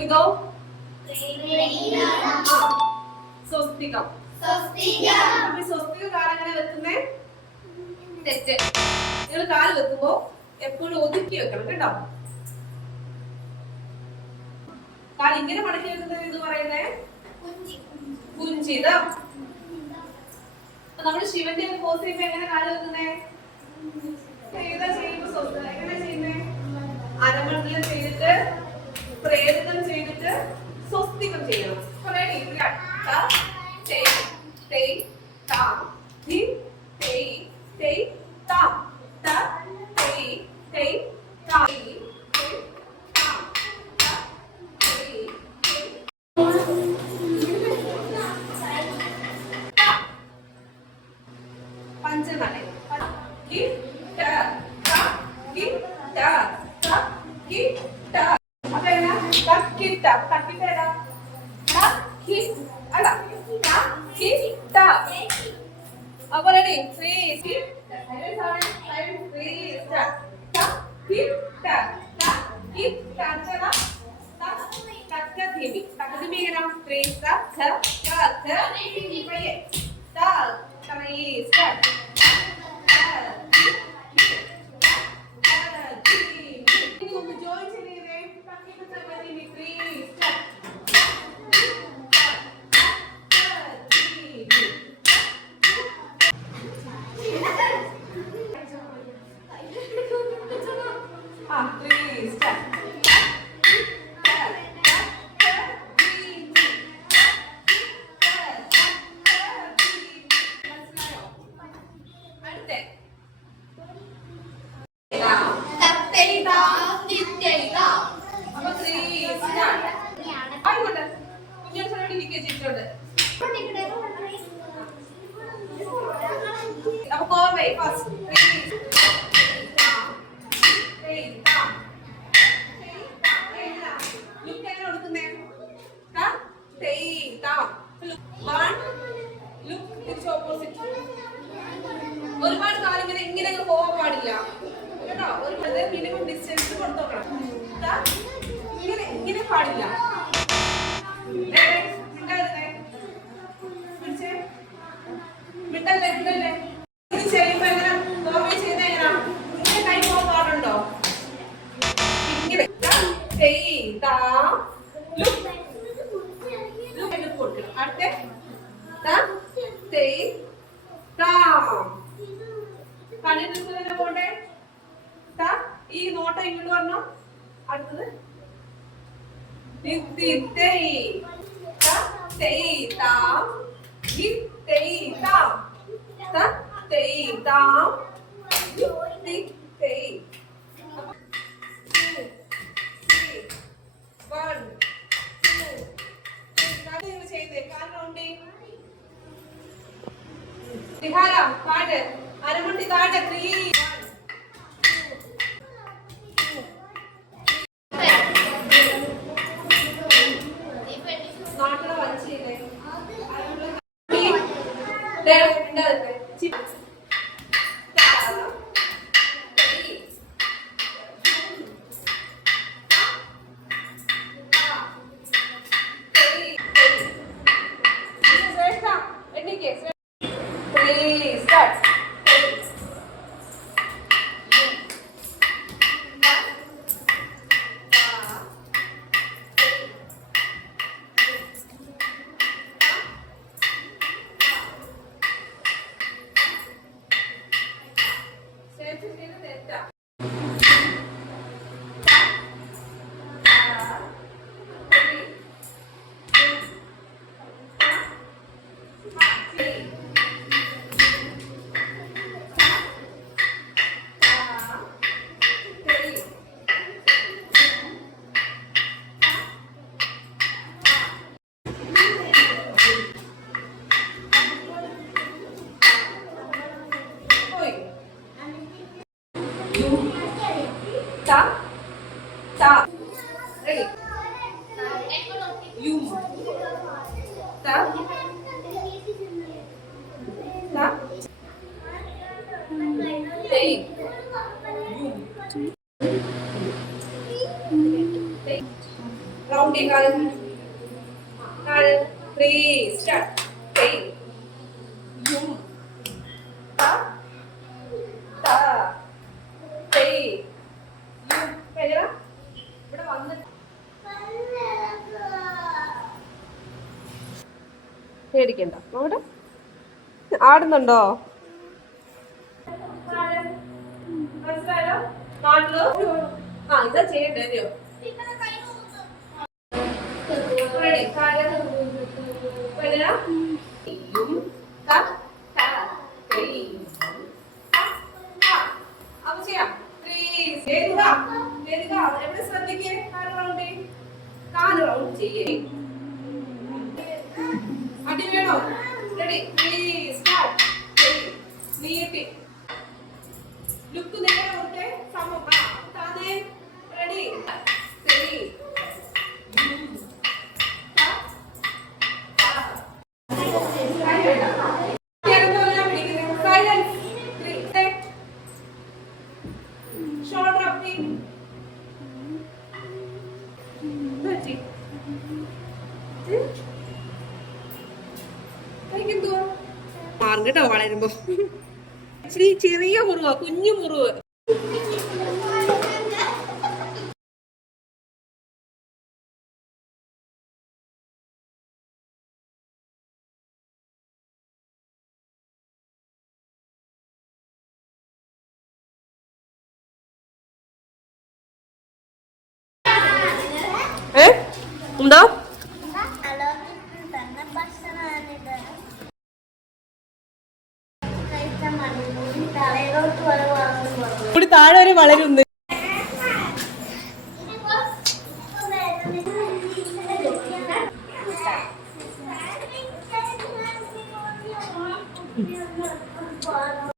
ഇതോ സ്വസ്തികം. സ്വസ്തിക കാലെങ്ങനെ വെക്കുന്നേ? തെറ്റ്. നിങ്ങൾ കാല് വെക്കുമ്പോ എപ്പോഴും ഒതുക്കി വെക്കണം കേട്ടോ. കാല് ഇങ്ങനെ മടക്കി വെക്കുന്നത് എന്ന് പറയുന്നേ കുഞ്ചിതം. നമ്മൾ ശിവന്റെ പോസ് ചെയ്യുമ്പോ എങ്ങനെ കാല് വെക്കുന്നേ? എങ്ങനെ ചെയ്യുന്നേ? അരമണ്ഡലം ചെയ്തിട്ട് പ്രേരിതം ചെയ്തിട്ട് സ്വസ്തികം ചെയ്യണം. ഒരുപാട് കാലം ഇങ്ങനെ പോകാൻ പാടില്ല കേട്ടോ. ഒരുപാട് മിനിമം ഡിസ്റ്റൻസ് കൊടുത്തോക്കണം. ഇങ്ങനെ പാടില്ല. ചെയ്യുമ്പോ എങ്ങനെ നോർമൽ ചെയ്ത എങ്ങനെയാ? ഇങ്ങനെ കൈ പോകാൻ പാടുണ്ടോ? ഇങ്ങനെ കൊടുക്കണം. അടുത്ത കണ്ണിൽ നിൽക്കുന്നതിനെ പോണ്ടേ? ഈ നോട്ട ഇങ്ങോട്ട് വരണോ? അടുത്തത് പാട്ട് അരമുണ്ടി താഴെ 3 നാട്ടിലെ വഞ്ചിയില്ലേ റൗണ്ട് ചെയ്യ കാല്. കാല്. 3 സ്റ്റാർട്ട്. Hey. യും. Ta. Ta. Hey. യും. കഴിഞ്ഞോ? ഇവിടെ വന്നിട്ട് പേടിക്കണ്ട. അവിടെ ആടുന്നുണ്ടോ? മനസ്സിലായോ? നാട്ടിലോ? ആ ഇതാ ചെയ്യണ്ടേ? റെഡി. കാല്. കഴിഞ്ഞോ? യും. Ta. Ta. Hey. അപ്പൊ ചെയ്യാം. പ്ലീസ് എവിടെ ശ്രദ്ധിക്കേ? കാല് റൗണ്ട് ചെയ്യേ. അടി വേണോ? റെഡി. Please start. നീട്ടി ലുക്ക് നേരെ കൊടുത്തേ. സമം. താനേ. റെഡി. ശരി. ഷോൾഡർ അപ്പ് ചെയ്യും. മാറും കേട്ടോ വളരുമ്പോ. ഇച്ചിരി ചെറിയ മുറിവ്, കുഞ്ഞു മുറിവ്. എന്താ ഇവിടെ താഴെ വരെ വളരുന്നു.